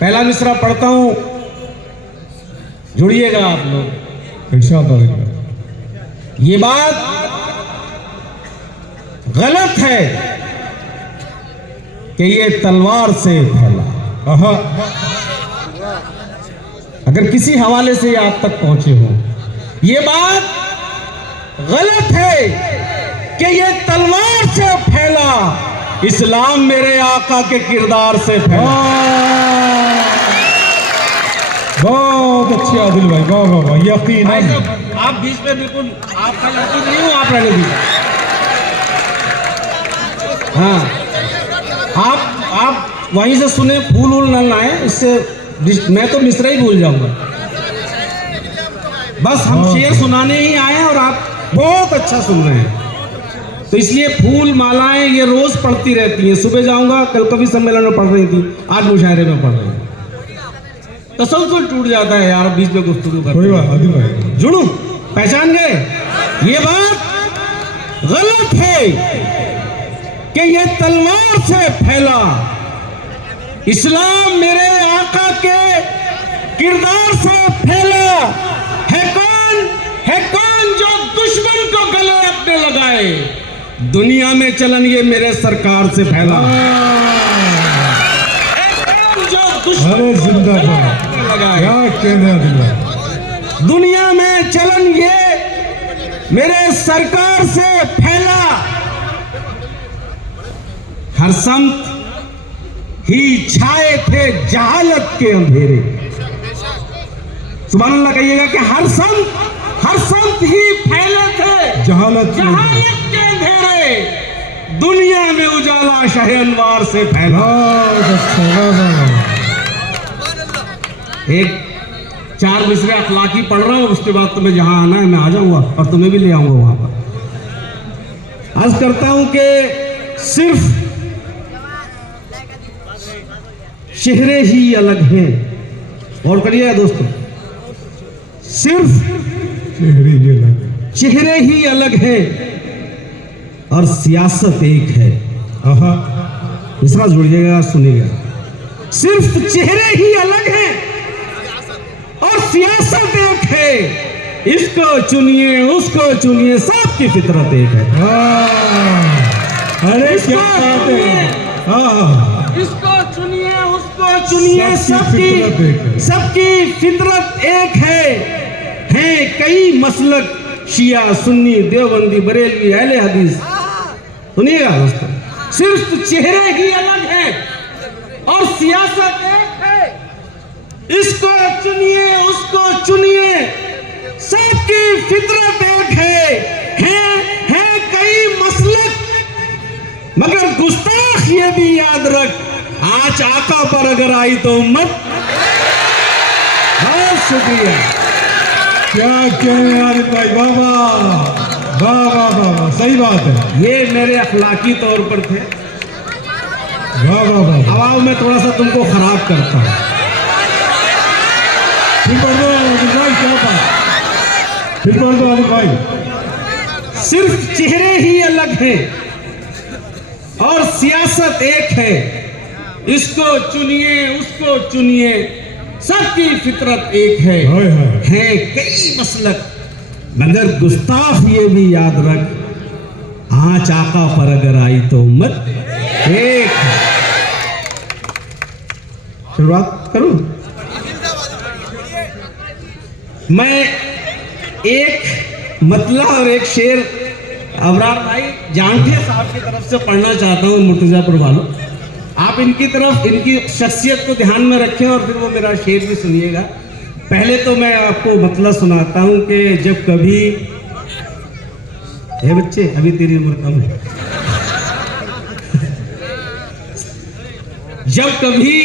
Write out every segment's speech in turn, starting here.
पहला मिसरा पढ़ता हूं, जुड़िएगा आप लोग। इंशाअल्लाह। ये बात गलत है कि ये तलवार से फैला। अगर किसी हवाले से आप तक पहुंचे हो, ये बात गलत है कि ये तलवार से फैला, इस्लाम मेरे आका के किरदार से फैला। बहुत अच्छे आदिल भाई, वाह वाह वाह, यकीन भाई साहब, आप बीच में बिल्कुल आपका यकीन नहीं हो, आप रहने दीजिए। हाँ, आप वहीं से सुने, फूल वूल न लाए, इससे मैं तो मिसरा ही भूल जाऊंगा। बस हम शेर सुनाने ही आए हैं और आप बहुत अच्छा सुन रहे हैं, तो इसलिए फूल मालाएं ये रोज पढ़ती रहती हैं। सुबह जाऊंगा, कल कवि सम्मेलन में पढ़ रही थी, आज मुशायरे में पढ़ रही हैं। तसल्सल टूट जाता है यार बीच में गुफ्तगू करते। कोई बात आदिल भाई, जुड़ू, पहचान गए? ये बात गलत है कि ये तलवार से फैला, इस्लाम मेरे आका के किरदार से फैला। है कौन जो दुश्मन को गले अपने लगाए, दुनिया में चलन ये मेरे सरकार से फैला। अरे जिंदाबाद, क्या कहने आदिल भाई। दुनिया में चलन ये मेरे सरकार से फैला। हर संत ही छाए थे जहालत के अंधेरे। सुभान अल्लाह कहिएगा कि हर संत ही फैले थे जहालत के अंधेरे, दुनिया में उजाला शाह अनवार से फैला। एक 4 मिसरे अखलाकी पढ़ रहा हूं, उसके बाद तुम्हें जहां आना है मैं आ जाऊंगा और तुम्हें भी ले आऊंगा वहां पर। अर्ज करता हूं कि सिर्फ चेहरे ही अलग हैं, और करिएगा दोस्तों, सिर्फ चेहरे ही अलग हैं और सियासत एक है। इसका जुड़िएगा, सुनिएगा। सिर्फ चेहरे ही अलग हैं और सियासत एक है, इसको चुनिए उसको चुनिए, सबकी फितरत एक है। अरे क्या बात है। इसको चुनिए उसको चुनिए, सबकी फितरत एक है। कई मसलक, शिया सुन्नी देवबंदी बरेलवी अहले हदीस। सुनिएगा दोस्तों, सिर्फ चेहरे ही अलग है और सियासत एक है, इसको चुनिए उसको चुनिए, सबकी फितरत एक है कई मसलक, मगर गुस्ताख ये भी याद रख, आज आका पर अगर आई तो उम्मत। बहुत शुक्रिया। क्या कहने आदिल भाई, बाबा वाह वाह वाह, सही बात है। ये मेरे अखलाकी तौर पर थे। वाह वाह वाह। हवाओं में थोड़ा सा तुमको खराब करता हूं। फिर पढ़ दो आदिल भाई, क्या बात, फिर पढ़ दो आदिल भाई। सिर्फ चेहरे ही अलग हैं और सियासत एक है, इसको चुनिए उसको चुनिए, सबकी फितरत एक है। कई मसलक, मगर गुस्ताख ये भी याद रख, आँच आका पर अगर आई तो उम्मत एक है। शुरुआत करूं? मैं एक मतला और एक शेर अबरार भाई जानते साहब की तरफ से पढ़ना चाहता हूँ, मुर्तजापुर वालों। आप इनकी तरफ, इनकी शख्सियत को ध्यान में रखें और फिर वो मेरा शेर भी सुनिएगा। पहले तो मैं आपको मतलब सुनाता हूँ कि जब कभी, हे बच्चे अभी तेरी उम्र कम है, जब कभी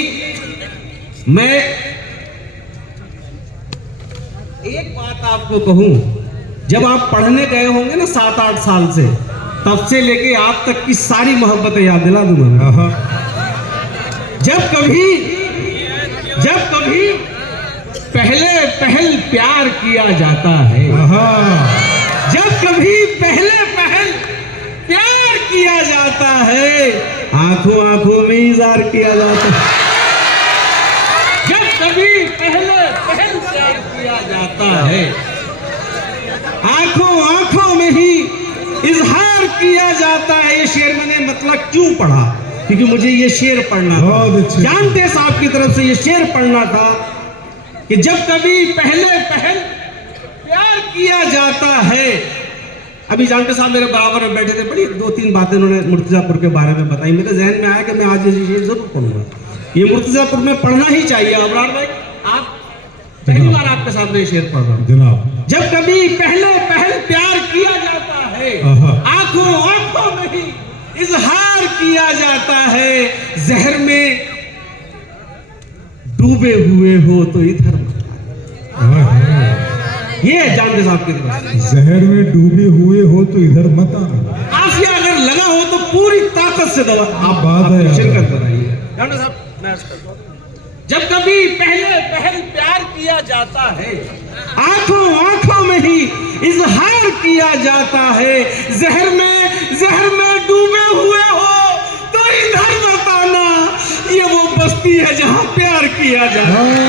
मैं एक बात आपको कहूँ, जब आप पढ़ने गए होंगे ना 7-8 साल से, तब से लेके आप तक की सारी मोहब्बतें याद दिला दूंगा मैं। जब कभी पहल प्यार किया जाता है, जब कभी पहल प्यार किया जाता है, आंखों में इज़हार किया जाता है। किया जाता है, आंखों आंखों में ही इजहार किया जाता है। ये शेर मैंने मतलब क्यों पढ़ा, क्योंकि मुझे ये शेर पढ़ना था। जानते साहब की तरफ से ये शेर पढ़ना था कि जब कभी पहले पहल प्यार किया जाता है। अभी जानते साहब मेरे बराबर में बैठे थे, बड़ी 2-3 बातें उन्होंने मुर्तजापुर के बारे में बताई। मेरे जहन में आया कि मैं आज ये शेर जरूर पढ़ूंगा। ये मुर्तजापुर में पढ़ना ही चाहिए। अबरार भाई, आप पहली बार आपके सामने शेर पढ़ रहा हूं जनाब। जब कभी पहले पहल प्यार किया जाता है, आंखों आंखों में ही इजहार किया जाता है। जहर में डूबे हुए हो तो इधर, ये जानते साहब की तरफ। जहर में डूबे हुए हो तो इधर मत आना। आफिया अगर लगा हो तो पूरी ताकत से दवा आप बात है शिरकत कराइए। जानते साहब, जब कभी पहले पहल प्यार किया जाता है, आंखों आंखों में ही इजहार किया जाता है। जहर में डूबे हुए हो तो इधर बताना, ये वो बस्ती है जहां प्यार किया जाता है।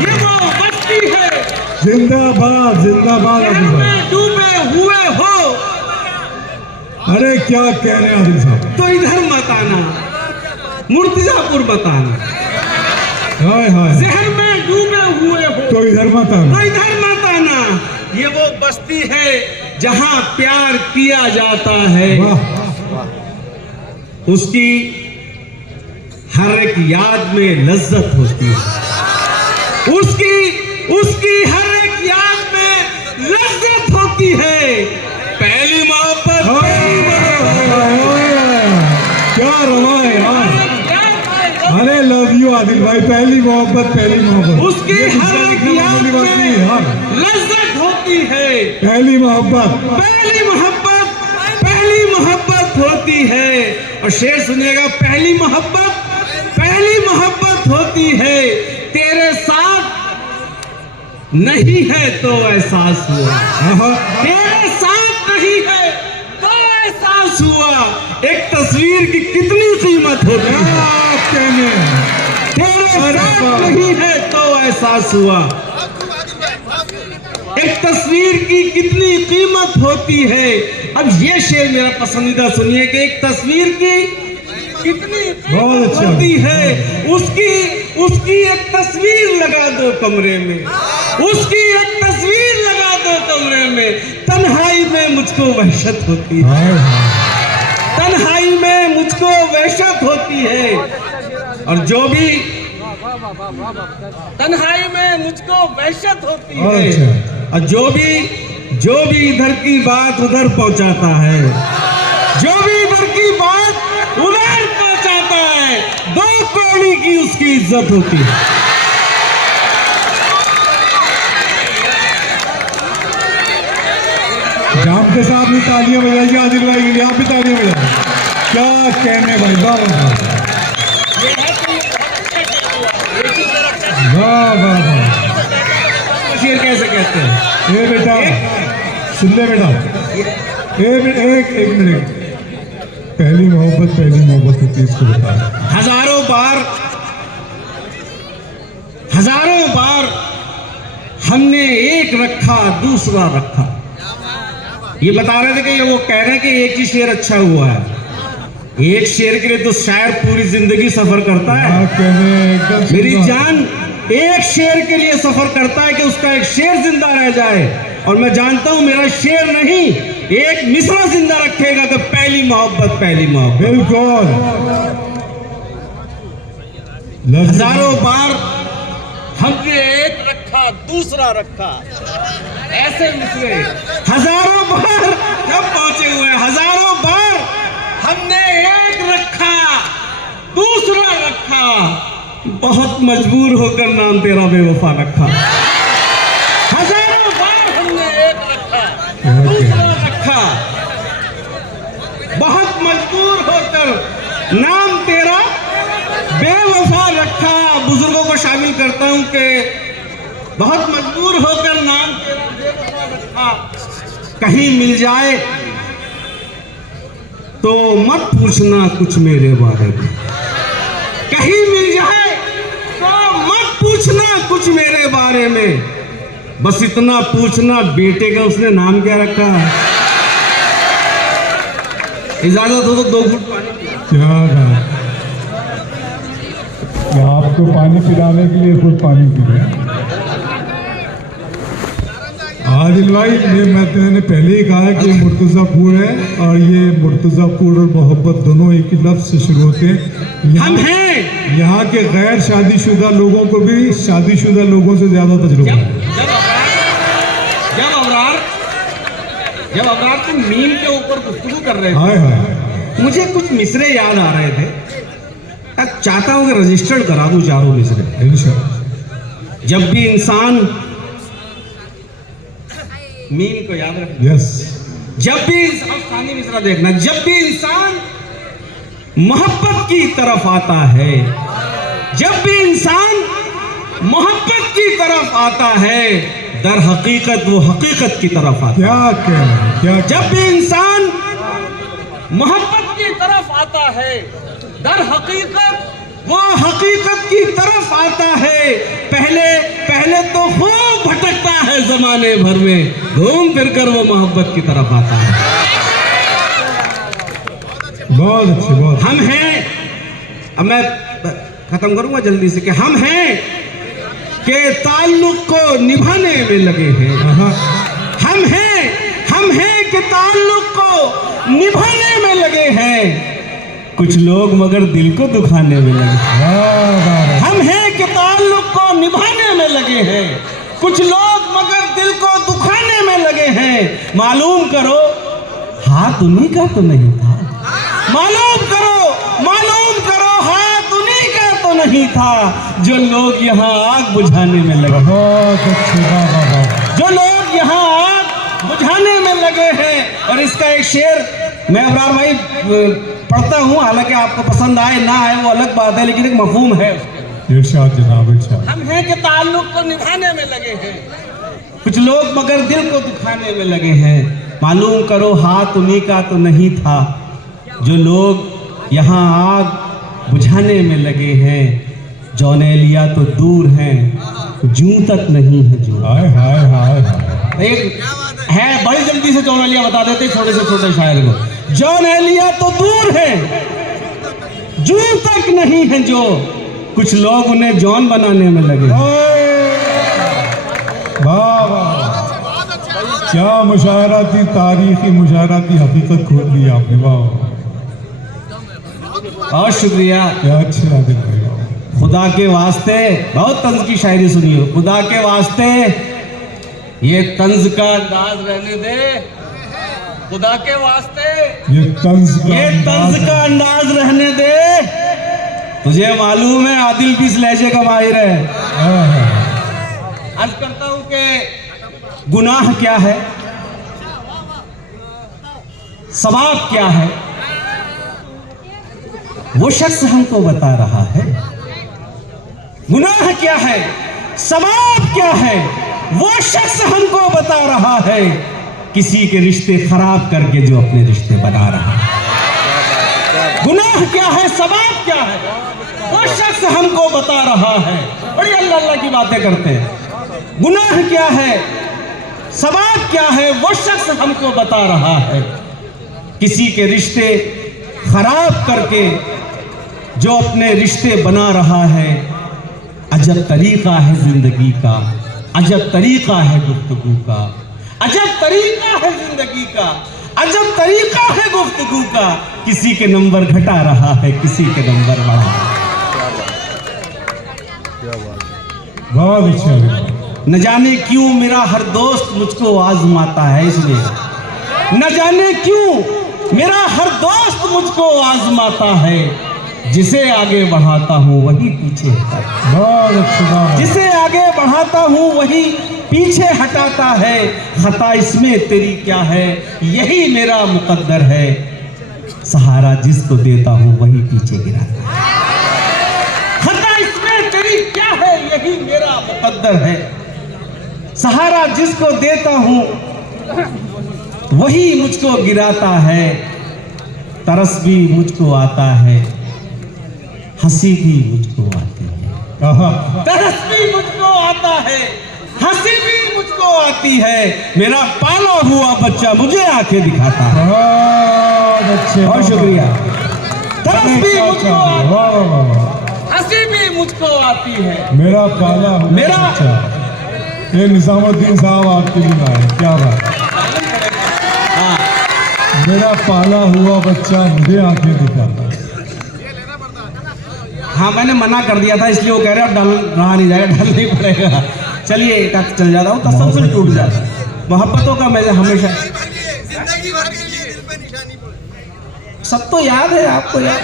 ये वो बस्ती है। जिंदाबाद जिंदाबाद। जहर में डूबे हुए हो, अरे क्या कह रहे हैं आदिल साहब, तो इधर मत आना, मुर्तजापुर बताना। हाय हाय। जहर में डूबे हुए हो तो इधर मत आना, तो इधर मत आना, ये वो बस्ती है जहां प्यार किया जाता है। उसकी हर एक याद में लज्जत होती है, उसकी हर एक याद में लज्जत होती है। पहली मोहब्बत, क्या रवा है यार। अरे लव यू आदिल भाई, पहली मोहब्बत पहली मोहब्बत। उसकी हर एक याद में लज्जत होती है। पहली मोहब्बत पहली मोहब्बत पहली मोहब्बत होती है। और शेर सुनिएगा, पहली मोहब्बत होती है। तेरे साथ नहीं है तो एहसास हुआ, तेरे साथ नहीं है तो एहसास हुआ। एक तस्वीर की कितनी कीमत होती है, तेरे साथ नहीं है तो एहसास हुआ। एक तस्वीर की कितनी कीमत होती है। अब ये शेर मेरा पसंदीदा सुनिए कि एक तस्वीर की कितनी कीमत होती है। उसकी एक तस्वीर लगा दो कमरे में, उसकी एक तस्वीर लगा दो कमरे में। तन्हाई में मुझको वहशत होती है, तन्हाई में मुझको वहशत होती है। और जो भी तन्हाई में मुझको वहशत होती है, और जो भी इधर की बात उधर पहुंचाता है, जो भी इधर की बात उधर पहुंचाता है, 2 कौड़ी की उसकी इज्जत होती है। जाम के साथ भी तालियां बजाइए आदिल भाई के लिए, आप भी तालियां बजाइए। क्या कहने भाई, वाह वाह वाह वाह। शेर कैसे कहते हैं? ए बेटा सुन ले बेटा, एक मिनट। पहली मोहब्बत होती है, इसको बता। हजारों बार हमने एक रखा दूसरा रखा। ये बता रहे थे कि वो कह रहे हैं कि एक ही शेर अच्छा हुआ है। एक शेर के लिए तो शायर पूरी जिंदगी सफर करता है। मेरी जान एक शेर के लिए सफर करता है कि उसका एक शेर जिंदा रह जाए। और मैं जानता हूं मेरा शेर नहीं, एक मिसरा जिंदा रखेगा तो पहली मोहब्बत। बिल्कुल। हजारों बार हमने एक रखा दूसरा रखा, ऐसे मिसरे हजारों बार कब पहुंचे हुए। हजारों बार हमने एक रखा दूसरा रखा, बहुत मजबूर होकर नाम तेरा बेवफा रखा। हजारों बार हमने एक रखा दूसरा रखा, बहुत मजबूर होकर नाम तेरा बेवफा रखा। बुजुर्गों को शामिल करता हूं कि बहुत मजबूर होकर नाम तेरा बेवफा रखा। कहीं मिल जाए तो मत पूछना कुछ मेरे बारे में, कहीं मिल जाए तो मत पूछना कुछ मेरे बारे में बस इतना पूछना, बेटे का उसने नाम क्या रखा है? इजाजत हो तो 2 घूंट पानी पिला। क्या बात, आपको पानी पिलाने के लिए खुद पानी पी रहे हैं। आदिल भाई, मैंने पहले ही कहा है कि मुर्तज़ापुर है और ये मुर्तज़ापुर और मोहब्बत दोनों एक ही लफ्ज़ से शुरू होते हैं। हम हैं। यहाँ के गैर शादीशुदा लोगों को भी शादीशुदा लोगों से ज़्यादा तजुर्बा है। जब अबरार तुम मीम के ऊपर गुफ्तगू कर रहे थे, हाय हाय, मुझे कुछ मिसरे याद आ रहे थे। अब चाहता हूँ कि रजिस्टर्ड करा दूं चारों मिसरे। इंशाअल्लाह। जब भी इंसान, मीम को याद रख, यस, जब भी इंसान, सानी मिसरा देखना, जब भी इंसान मोहब्बत की तरफ आता है, जब भी इंसान मोहब्बत की तरफ आता है, दर हकीकत वो हकीकत की तरफ आता है। क्या जब भी इंसान मोहब्बत की तरफ आता है, दर हकीकत वो हकीकत की तरफ आता है। पहले तो खूब भटकता है जमाने भर में, घूम फिर कर वो मोहब्बत की तरफ आता है। बहुत अच्छे, बहुत। हम हैं, अब मैं खत्म करूंगा जल्दी से, कि हम हैं के ताल्लुक को निभाने में लगे हैं। हम हैं कि ताल्लुक को निभाने में लगे हैं, कुछ लोग मगर दिल को दुखाने में लगे। हम हैं कि ताल्लुक को निभाने में लगे हैं, कुछ लोग मगर दिल को दुखाने में लगे हैं। मालूम करो हाथ उन्हीं का तो नहीं था, मालूम करो हाथ उन्हीं का तो नहीं था, जो लोग यहाँ आग बुझाने में लगे। बहुत अच्छे, जो लोग यहाँ आग बुझाने में लगे हैं। और इसका एक शेर मैं अबरार भाई पढ़ता हूँ, हालांकि आपको पसंद आए ना आए वो अलग बात है, लेकिन एक मफहूम है उसके। इरशाद जनाब, इरशाद। हम हैं कि ताल्लुक को निभाने में लगे हैं, कुछ लोग मगर दिल को दुखाने में लगे हैं। मालूम करो हाथ उन्हीं का तो नहीं था, जो लोग यहाँ आग बुझाने में लगे हैं। जौने लिया तो दूर हैं, जूं तक नहीं है जूं। हाय हाय हाय हाय। एक है, बड़ी जल्दी से जौनैलिया बता देते छोटे से छोटे शायर को। जौनैलिया तो दूर है, जूं तक नहीं है जो, कुछ लोग उन्हें जौन बनाने में लगे। वाह वाह, क्या मुशायराती तारीखी मुशायराती हकीकत खोल दी आपने। वाह, बहुत शुक्रिया। क्या अच्छे आदिल भाई। खुदा के वास्ते, बहुत तंज की शायरी सुनी हो, खुदा के वास्ते ये तंज का अंदाज रहने दे, खुदा के वास्ते ये तंज का अंदाज रहने दे। तुझे मालूम है आदिल भी इस लहजे का माहिर है। अर्ज करता हूं कि गुनाह क्या है, सवाब क्या है, वो शख्स हमको बता रहा है। गुनाह क्या है, सवाब क्या है, वो शख्स हमको बता रहा है। किसी के रिश्ते खराब करके जो अपने रिश्ते बना रहा है। गुनाह क्या है, सवाब क्या है, वो शख्स हमको बता रहा है। बड़ी अल्लाह अल्लाह की बातें करते हैं। गुनाह क्या है, सवाब क्या है, वो शख्स हमको बता रहा है। किसी के रिश्ते खराब करके जो अपने रिश्ते बना रहा है। अजब तरीका है जिंदगी का, अजब तरीका है गुफ्तगू का, अजब तरीका है जिंदगी का, अजब तरीका है गुफ्तगू का। किसी के नंबर घटा रहा है, किसी के नंबर बढ़ा। बहुत अच्छा। न जाने क्यों मेरा हर दोस्त मुझको आजमाता है, इसलिए न जाने क्यों मेरा हर दोस्त मुझको आजमाता है। जिसे आगे बढ़ाता हूँ वही पीछे हटाता। बहुत अच्छा। जिसे आगे बढ़ाता हूँ वही पीछे हटाता है। खता इसमें तेरी क्या है, यही मेरा मुकद्दर है। सहारा जिसको देता हूँ वही पीछे गिराता है। खता इसमें तेरी क्या है, यही मेरा मुकद्दर है। सहारा जिसको देता हूँ वही मुझको गिराता है। तरस भी मुझको आता है, हंसी भी मुझको आती है। तरस भी मुझको आता आता है, हंसी भी मुझको आती है, मेरा पाला हुआ बच्चा मुझे आंखें दिखाता है। बहुत अच्छे, बहुत शुक्रिया। तरस भी मुझको वाह आती वाह वाह। है, हंसी भी मुझको आती है, मेरा पाला हुआ मेरा- बच्चा। ये निजामुद्दीन साहब आपके लिए आए, क्या बात। मेरा पाला हुआ बच्चा मुझे आंखें दिखाता है। हाँ मैंने मना कर दिया था, इसलिए वो कह रहे हैं डाल रहा नहीं जाएगा, डालना ही पड़ेगा। चलिए एक आध चल जाता हूँ, तसलसल टूट जाता है। मोहब्बतों का मैं हमेशा जिंदगी भर के लिए दिल पे निशानी पड़े। सब तो याद है आपको यार,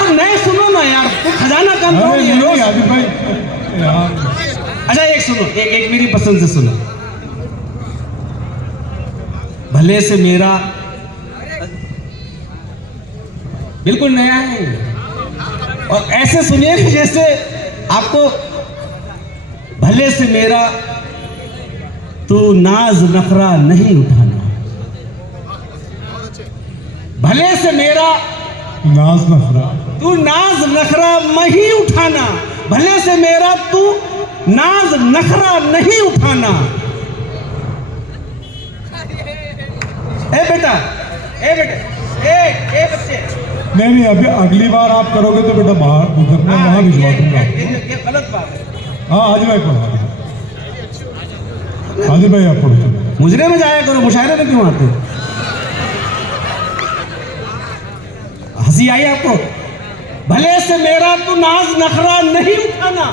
तो नए सुनो ना यार, तो खजाना कम अरे थोड़ी है नहीं रोज। आदिल भाई यार, अच्छा एक सुनो, एक मेरी पसंद से सुनो। भले से मेरा बिल्कुल नया है, और ऐसे सुनिए कि जैसे आपको भले से मेरा तू नाज नखरा नहीं उठाना, भले से मेरा नाज नखरा, तू नाज नखरा नहीं उठाना, भले से मेरा तू नाज नखरा नहीं उठाना। ए बेटा, ए बेटे, ए बच्चे, नहीं अभी अगली बार आप करोगे तो बेटा बाहर उधर मैं वहां भिजवा दूंगा। ये गलत बात है। हाँ आदिल भाई पढ़ो, आदिल भाई आप पढ़ो चलो। मुजरे में जाया करो, मुशायरे में क्यों आते हो? हंसी आई आपको? भले से मेरा तू नाज नखरा नहीं उठाना।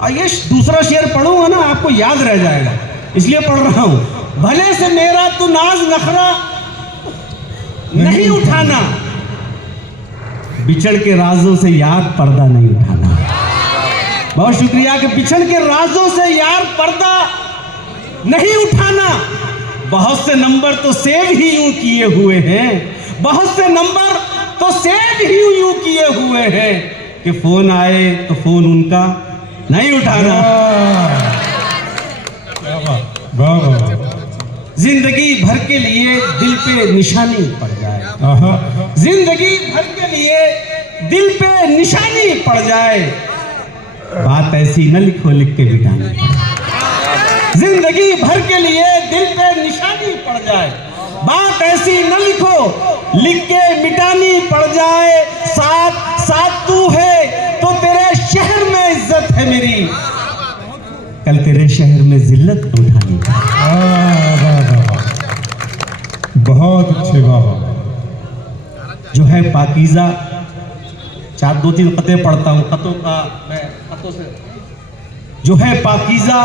और ये दूसरा शेर पढ़ूंगा ना आपको याद रह जाएगा, इसलिए पढ़ रहा हूं। भले से मेरा तू नाज नखरा नहीं उठाना, बिछड़ के राजों से यार पर्दा नहीं उठाना। बहुत शुक्रिया कि बिछड़ के राजों से यार पर्दा नहीं उठाना। बहुत से नंबर तो सेव ही यूं किए हुए हैं, बहुत से नंबर तो सेव ही यूं किए हुए हैं कि फोन आए तो फोन उनका नहीं उठाना। क्या बात, वाह वाह। जिंदगी भर के लिए दिल पे निशानी पड़ जाए, आहा, जिंदगी भर के लिए दिल पे निशानी पड़ जाए, बात ऐसी न लिखो लिख के मिटानी पड़े। जिंदगी भर के लिए दिल पे निशानी पड़ जाए, बात ऐसी न लिखो लिख के मिटानी पड़ जाए। साथ साथ तू है तो तेरे शहर में इज्जत है मेरी, कल तेरे शहर में जिल्लत उठानी पड़े। वाह वाह वाह, बहुत अच्छे, वाह वाह। जो है पाकीज़ा, चार दो तीन कतें पढ़ता हूँ, कतों का मैं कतों से, जो है पाकीज़ा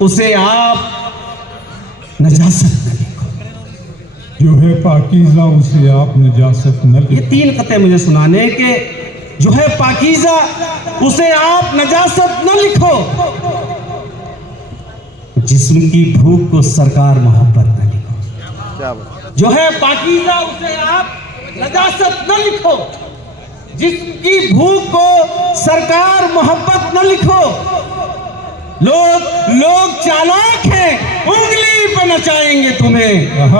उसे आप नजासत न लिखो। जो है पाकीज़ा उसे आप नजासत न ये तीन कतें मुझे सुनाने के, जो है पाकीज़ा उसे आप नजासत न लिखो, जिस्म की भूख को सरकार मोहब्बत न लिखो। जो है पाकीज़ा उसे आप नजासत न लिखो, जिस्म की भूख को सरकार मोहब्बत न लिखो। लोग चालाक हैं, उंगली पे नचाएंगे तुम्हें,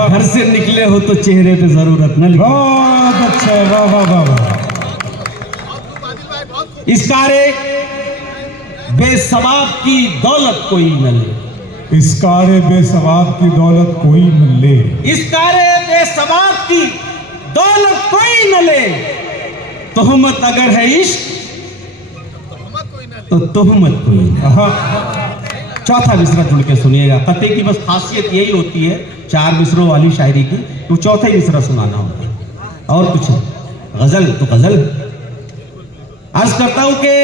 घर से निकले हो तो चेहरे पे जरूरत न लिखो। बहुत अच्छा, वाह वाह वाह वाह। इस कारे बेसवाब की दौलत कोई न ले, इस कारे बेसवाब की दौलत कोई न ले, इस कारे बेसवाब की दौलत कोई न ले। तोहमत अगर है इश्क तो तोहमत कोई न। आहा, चौथा मिसरा जुड़ के सुनिएगा। कते की बस खासियत यही होती है चार मिसरों वाली शायरी की, तो चौथा ही मिसरा सुनाना होता है और कुछ नहीं। गजल तो गजल। अर्ज करता हूं कि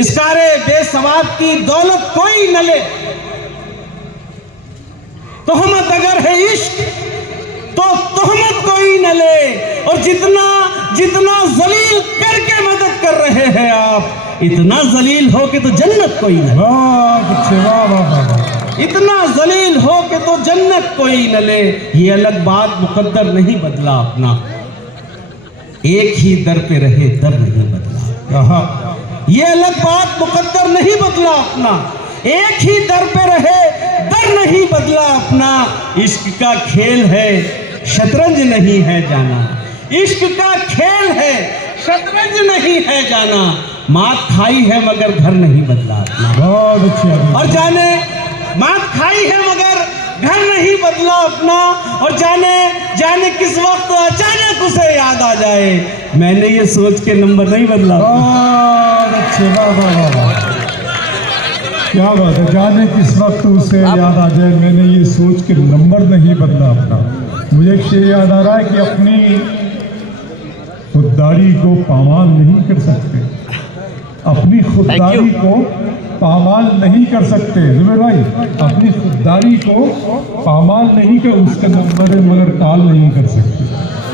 इस कारे बेसवाब की दौलत कोई न ले, तोहमत अगर है इश्क तो तोहमत कोई न ले। और जितना जितना जलील करके मदद कर रहे हैं आप, इतना जलील हो के तो जन्नत कोई न ले। बहुत अच्छे, वाह वाह वाह वाह। इतना जलील हो के तो जन्नत कोई न ले। ये अलग बात मुकद्दर नहीं बदला अपना, एक ही दर पे रहे दर नहीं बदला। आहा, ये अलग बात मुकद्दर नहीं बदला अपना, एक ही दर पे रहे दर नहीं बदला अपना। इश्क का खेल है शतरंज नहीं है जाना, इश्क का खेल है शतरंज नहीं है जाना। मात खाई है मगर घर नहीं बदला अपना। बहुत अच्छी आदत। और जाने मात खाई है मगर घर नहीं बदला अपना, और जाने जाने किस वक्त अचानक उसे याद आ जाए, मैंने ये सोच के नंबर नहीं बदला। बहुत अच्छे, वाह वाह वाह वाह, क्या बात है। जाने किस वक्त उसे याद आ जाए, मैंने ये सोच के नंबर नहीं बदला अपना। मुझे एक शेर याद आ रहा है कि अपनी खुददारी को पामाल नहीं कर सकते, अपनी खुददारी को पामाल नहीं कर सकते। जुबेर भाई, अपनी खुददारी को पामाल नहीं कर, उसका नंबर मगर टाल नहीं कर सकते।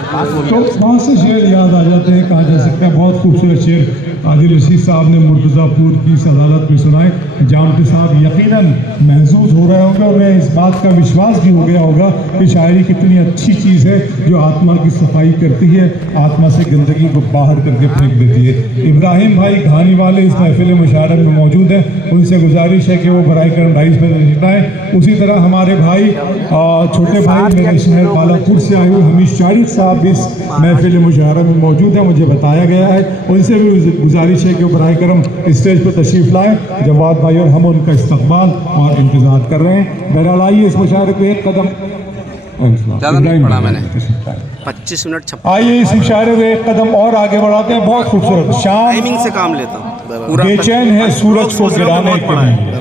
तो बहुत से शेर याद आ जाते हैं, कहा जा सकता है। बहुत खूबसूरत शेर आदिल रशीद साहब ने मुर्तज़ापुर की इस अदालत में सुनाए। जामटी साहब यकीनन महसूस हो रहे होंगे, उन्हें इस बात का विश्वास भी हो गया होगा कि शायरी कितनी अच्छी चीज़ है जो आत्मा की सफाई करती है, आत्मा से गंदगी को बाहर करके फेंक देती है। इब्राहिम भाई घानी वाले इस महफिल मुशारत में मौजूद हैं, उनसे गुजारिश है कि वो बराए करम डाइस पर तशरीफ लाएं। उसी तरह हमारे भाई छोटे भाई मेरे शहर बालापुर से आए हुए हमीश शारिक साहब इस महफिल मुशारत में मौजूद हैं, मुझे बताया गया है। उनसे भी गुजारिश है कि वो बराए करम स्टेज पर तशरीफ लाएं। जवाद भाई और हम उनका इस्तकबाल और इंतजार कर रहे हैं। बहरहाल आइए इस मुशायरे को एक कदम, ज़्यादा नहीं पढ़ा मैंने, 25 मिनट 56। आइए इस मुशायरे को एक कदम और आगे बढ़ाते हैं। बहुत खूबसूरत शाम टाइमिंग से काम लेता हूँ। बेचैन है सूरज को गिराने के लिए,